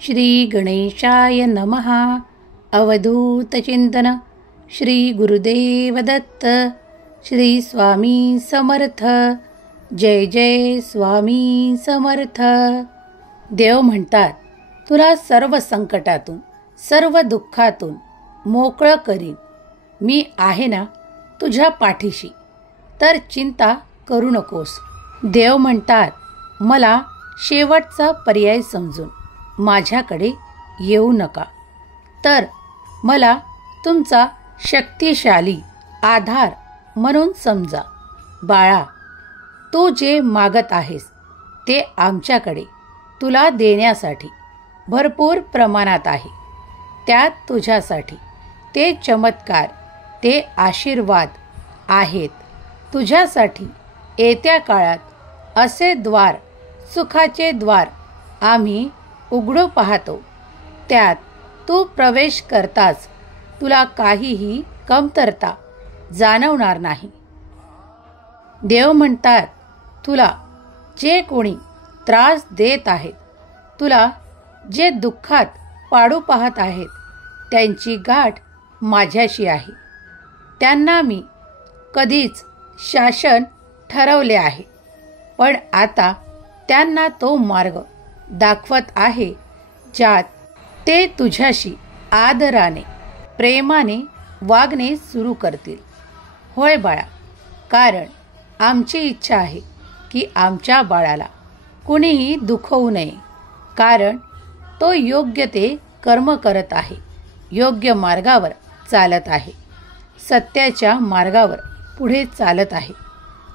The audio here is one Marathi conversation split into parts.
श्री गणेशाय नमः. अवधूतचिंतन. श्री गुरुदेव दत्त. श्री स्वामी समर्थ. जय जय स्वामी समर्थ. देव म्हणतात, तुला सर्व संकटातून सर्व दुःखातून मोकळं करीन. मी आहे ना तुझ्या पाठीशी, तर चिंता करू नकोस. देव म्हणतात, मला शेवटचा पर्याय समजून माझ्याकडे येऊ नका, तर मला तुमचा शक्तिशाली आधार म्हणून समजा. बाळा, तू जे मागत आहेस ते आमच्याकडे तुला देण्यासाठी भरपूर प्रमाणात आहे. त्यात तुझ्यासाठी ते चमत्कार, ते आशीर्वाद आहेत. तुझ्यासाठी येत्या काळात असे द्वार, सुखाचे द्वार आम्ही उघडू पाहतो. त्यात तू प्रवेश करताच तुला काहीही कमतरता जाणवणार नाही. देव म्हणतात, तुला जे कोणी त्रास देत आहेत, तुला जे दुःखात पाडू पाहत आहेत, त्यांची गाठ माझ्याशी आहे. त्यांना मी कधीच शासन ठरवले आहे, पण आता त्यांना तो मार्ग दाखवत आहे ज्यात ते तुझ्याशी आदराने, प्रेमाने वागणे सुरू करतील. होय बाळा, कारण आमची इच्छा आहे की आमच्या बाळाला कुणीही दुखवू नये, कारण तो योग्य ते कर्म करत आहे, योग्य मार्गावर चालत आहे, सत्याच्या मार्गावर पुढे चालत आहे.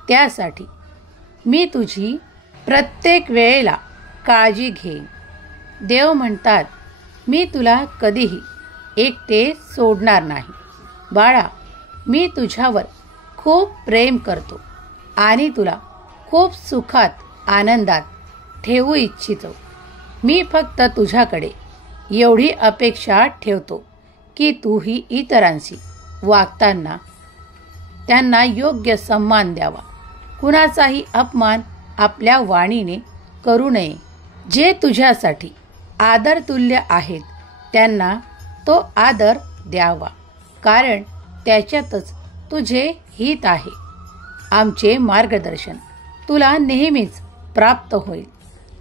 त्यासाठी मी तुझी प्रत्येक वेळेला काळजी घेईन. देव म्हणतात, मी तुला कधीही एकटे सोडणार नाही. बाळा, मी तुझ्यावर खूप प्रेम करतो आणि तुला खूप सुखात, आनंदात ठेवू इच्छितो. मी फक्त तुझ्याकडे एवढी अपेक्षा ठेवतो की तूही इतरांशी वागताना त्यांना योग्य सन्मान द्यावा. कुणाचाही अपमान आपल्या वाणीने करू नये. जे तुझ्यासाठी आदरतुल्य आहेत त्यांना तो आदर द्यावा, कारण त्याच्यातच तुझे हित आहे. आमचे मार्गदर्शन तुला नेहमीच प्राप्त होईल,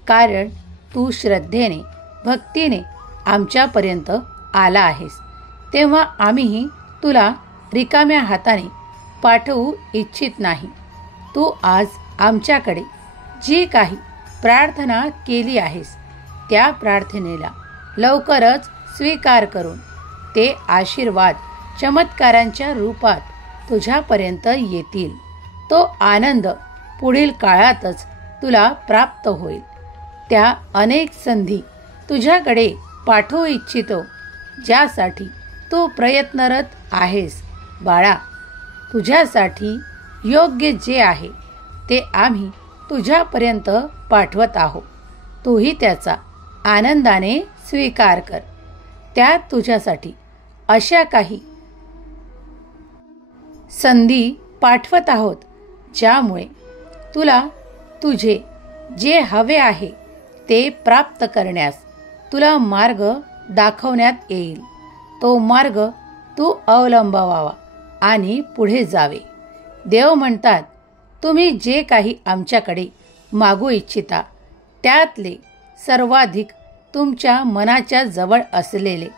कारण तू श्रद्धेने, भक्तीने आमच्यापर्यंत आला आहेस. तेव्हा आम्हीही तुला रिकाम्या हाताने पाठवू इच्छित नाही. तू आज आमच्याकडे जी काही प्रार्थना केली आहेस, त्या प्रार्थनेला लवकरच स्वीकार करून ते आशीर्वाद चमत्कारांच्या रूपात तुझ्यापर्यंत येतील. तो आनंद पुढील काळातच तुला प्राप्त होईल. त्या अनेक संधी तुझ्याकडे पाठवू इच्छितो, ज्यासाठी तू प्रयत्नरत आहेस. बाळा, तुझ्यासाठी योग्य जे आहे ते आम्ही तुझ्यापर्यंत पाठवत आहोत. तूही त्याचा आनंदाने स्वीकार कर. त्यात तुझ्यासाठी अशा काही संधी पाठवत आहोत ज्यामुळे तुला तुझे जे हवे आहे ते प्राप्त करण्यास तुला मार्ग दाखवण्यात येईल. तो मार्ग तू अवलंबावा आणि पुढे जावे. देव म्हणतात, तुम्ही जे काही आमच्याकडे मागू इच्छिता त्यातले सर्वाधिक तुमच्या मनाच्या जवळ असलेले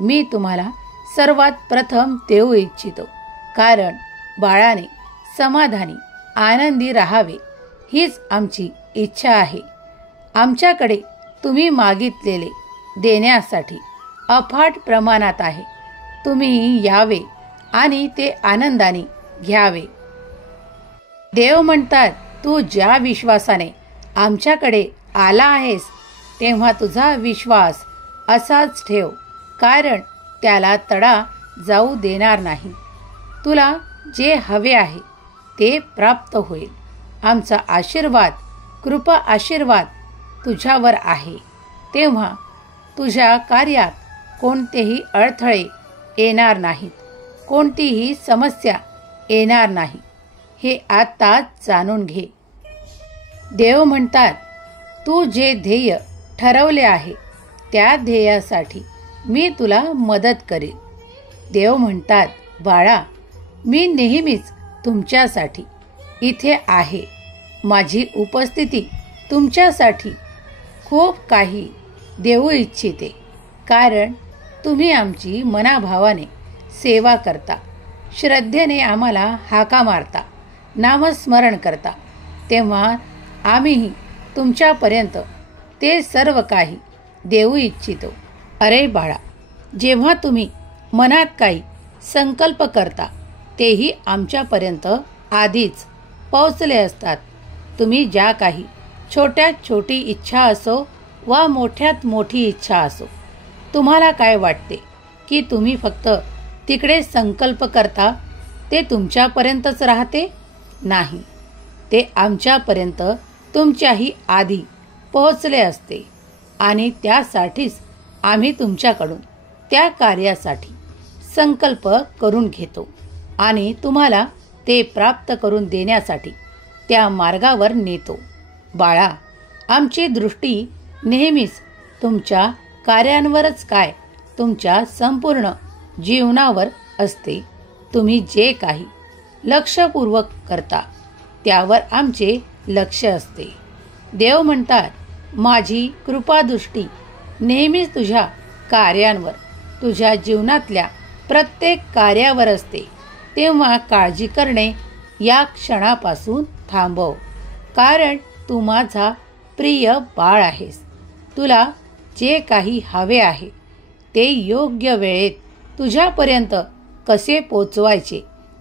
मी तुम्हाला सर्वात प्रथम देऊ इच्छितो. कारण बाळाने समाधानी, आनंदी राहावे हीच आमची इच्छा आहे. आमच्याकडे तुम्ही मागितलेले देण्यासाठी अफाट प्रमाणात आहे. तुम्ही यावे आणि ते आनंदाने घ्यावे. देव म्हणतात, तू ज्या विश्वासाने आमच्याकडे आला आहेस, तेव्हा तुझा विश्वास असाच ठेव, कारण त्याला तडा जाऊ देणार नाही. तुला जे हवे आहे ते प्राप्त होईल. आमचा आशीर्वाद, कृपा आशीर्वाद तुझ्यावर आहे. तेव्हा तुझ्या कार्यात कोणतेही अडथळे येणार नाहीत, कोणतीही समस्या येणार नाही. हे आत्ताच जाणून घे. देव म्हणतात, तू जे ध्येय ठरवले आहे त्या ध्येयासाठी मी तुला मदत करेन. देव म्हणतात, बाळा, मी नेहमीच तुमच्यासाठी इथे आहे. माझी उपस्थिती तुमच्यासाठी खूप काही देऊ इच्छिते, कारण तुम्ही आमची मनाभावाने सेवा करता, श्रद्धेने आम्हाला हाका मारता, नामस्मरण करता. तेव्हा आम्हीही तुमच्यापर्यंत ते सर्व काही देऊ इच्छितो. अरे बाळा, जेव्हा तुम्ही मनात काही संकल्प करता तेही आमच्यापर्यंत आधीच पोहोचले असतात. तुम्ही ज्या काही छोट्यात छोटी इच्छा असो वा मोठ्यात मोठी इच्छा असो, तुम्हाला काय वाटते की तुम्ही फक्त तिकडे संकल्प करता ते तुमच्यापर्यंतच राहते? नाही, ते आमच्यापर्यंत तुमच्याही आधी पोहोचले असते आणि त्यासाठीच आम्ही तुमच्याकडून त्या कार्यासाठी संकल्प करून घेतो आणि तुम्हाला ते प्राप्त करून देण्यासाठी त्या मार्गावर नेतो. बाळा, आमची दृष्टी नेहमीच तुमच्या कार्यांवरच काय, तुमच्या संपूर्ण जीवनावर असते. तुम्ही जे काही लक्षपूर्वक करता त्यावर आमचे लक्ष असते. देव म्हणतात, माझी कृपादृष्टी नेहमीच तुझ्या कार्यांवर, तुझ्या जीवनातल्या प्रत्येक कार्यावर असते. तेव्हा काळजी करणे या क्षणापासून थांबव, कारण तू माझा प्रिय बाळ आहेस. तुला जे काही हवे आहे ते योग्य वेळेत तुझ्यापर्यंत कसे पोचवायचे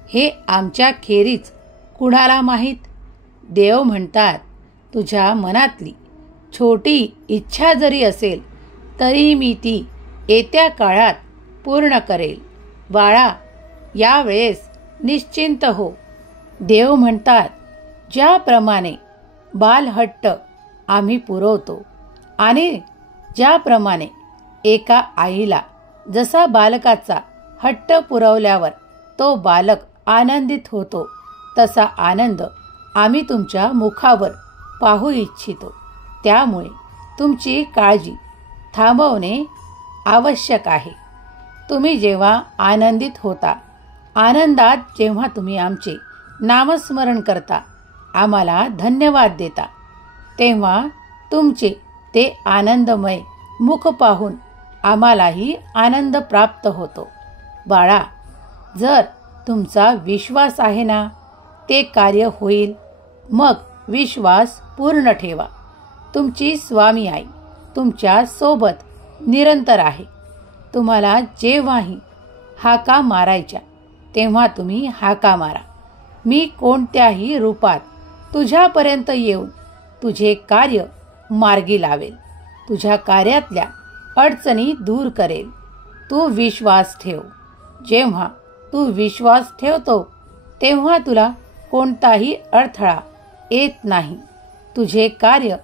हे आमच्या खेरीज कुणाला माहीत. देव म्हणतात, तुझ्या मनातली छोटी इच्छा जरी असेल तरी मी ती येत्या काळात पूर्ण करेल. बाळा, यावेळेस निश्चिंत हो. देव म्हणतात, ज्याप्रमाणे बालहट्ट आम्ही पुरवतो आणि ज्याप्रमाणे एका आईला जसा बालकाचा हट्ट पुरवल्यावर तो बालक आनंदित होतो, तसा आनंद आम्ही तुमच्या मुखावर पाहू इच्छितो. त्यामुळे तुमची काळजी थांबवणे आवश्यक आहे. तुम्ही जेव्हा आनंदित होता, आनंदात जेव्हा तुम्ही आमचे नामस्मरण करता, आम्हाला धन्यवाद देता, तेव्हा तुमचे ते आनंदमय मुख पाहून आम्हालाही आनंद प्राप्त होतो. बाळा, जर तुमचा विश्वास आहे ना, ते कार्य होईल. मग विश्वास पूर्ण ठेवा. तुमची स्वामी आई तुमच्या सोबत निरंतर आहे. तुम्हाला जेव्हाही हाका मारायच्या तेव्हा तुम्ही हाका मारा. मी कोणत्याही रूपात तुझ्यापर्यंत येऊन तुझे कार्य मार्गी लावेल, तुझ्या कार्यातल्या अडचणी दूर करेल. तू विश्वास ठेव. जेव्हा तू विश्वास ठेवतो तेव्हा तुला कोणताही अडथळा येत नाही. तुझे कार्य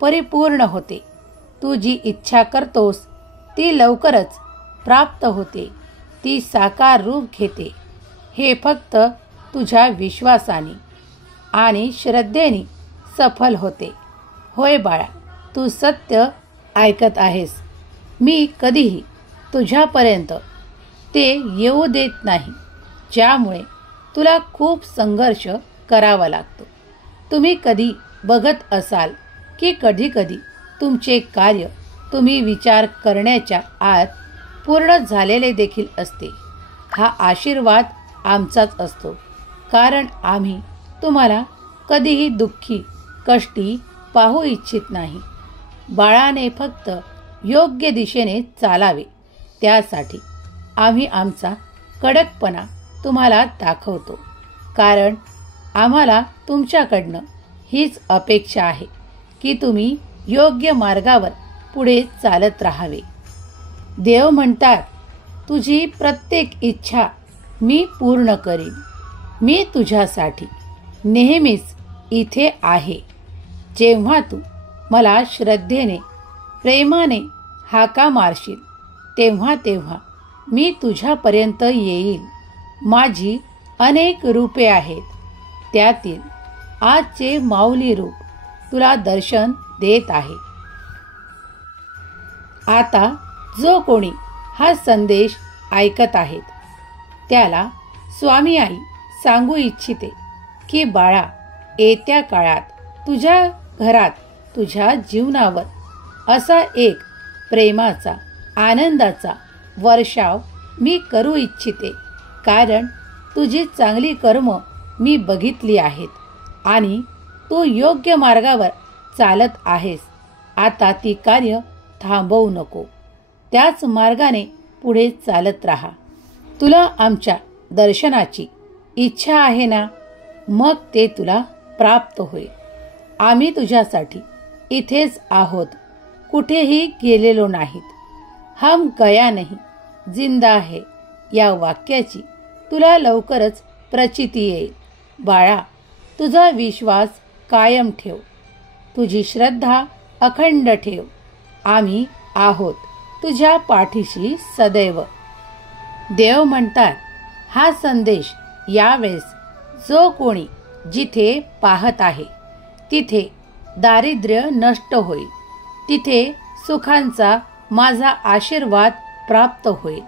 परिपूर्ण होते. तू जी इच्छा करतोस ती लवकरच प्राप्त होते, ती साकार रूप घेते. हे फक्त तुझ्या विश्वासाने आणि श्रद्धेने सफल होते. होय बाळा, तू सत्य ऐकत आहेस. मी कधीही तुझ्यापर्यंत ते येऊ देत नाही, ज्यामुळे तुला खूप संघर्ष करावा लागतो. तुम्ही कधी बघत असाल की कधी-कधी तुमचे कार्य तुम्ही विचार करण्याच्या आत पूर्ण झालेले देखील असते. हा आशीर्वाद आमचाच असतो, कारण आम्ही तुम्हाला कधीही दुःखी, कष्टी पाहू इच्छित नाही. बाळाने फक्त योग्य दिशेने चालावे, त्यासाठी आम्ही आमचा कडकपणा तुम्हाला दाखवतो, कारण आम्हाला तुमच्याकडनं हीच अपेक्षा आहे की तुम्ही योग्य मार्गावर पुढे चालत राहावे. देव म्हणतात, तुझी प्रत्येक इच्छा मी पूर्ण करीन. मी तुझ्यासाठी नेहमीच इथे आहे. जेव्हा तू मला श्रद्धेने, प्रेमाने हाका मारशील तेव्हा तेव्हा मी तुझ्यापर्यंत येईल. माझी अनेक रूपे आहेत, त्यातील आजचे माऊली रूप तुला दर्शन देत आहे. आता जो कोणी हा संदेश ऐकत आहेत त्याला स्वामी आई सांगू इच्छिते की बाळा, येत्या काळात तुझ्या घरात, तुझ्या जीवनावर असा एक प्रेमाचा, आनंदाचा वर्षाव मी करू इच्छिते, कारण तुझी चांगली कर्म मी बघितली आहेत आणि तू योग्य मार्गावर चालत आहेस. आता ती कार्य थांबवू नको, त्याच मार्गाने पुढे चालत राहा. तुला आमच्या दर्शनाची इच्छा आहे ना, मग ते तुला प्राप्त होईल. आम्ही तुझ्यासाठी इथेच आहोत, कुठेही गेलेलो नाहीत. हम गया नहीं, जिंदा है या वाक्याची तुला लवकरच प्रचिती येईल. बाळा, तुझा विश्वास कायम ठेव, तुझी श्रद्धा अखंड ठेव. आम्ही आहोत तुझ्या पाठीशी सदैव. देव म्हणतात, हा संदेश यावेळेस जो कोणी जिथे पाहत आहे तिथे दारिद्र्य नष्ट होईल, तिथे सुखांचा माझा आशीर्वाद प्राप्त होईल,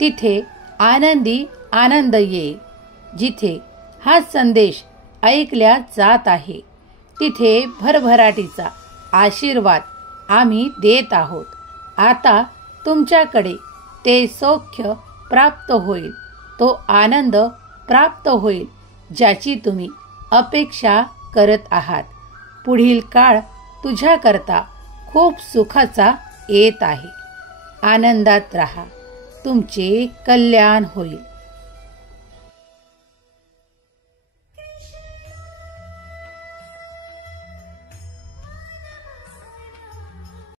तिथे आनंदी आनंद येईल. जिथे हा संदेश ऐकल्या जात आहे तिथे भरभराटीचा आशीर्वाद आम्ही देत आहोत. आता तुमच्याकडे ते सौख्य प्राप्त होईल, तो आनंद प्राप्त होईल ज्याची तुम्ही अपेक्षा करत आहात. पुढील काळ तुझ्याकरता खूप सुखाचा येत आहे. आनंदात राहा, तुमचे कल्याण होईल.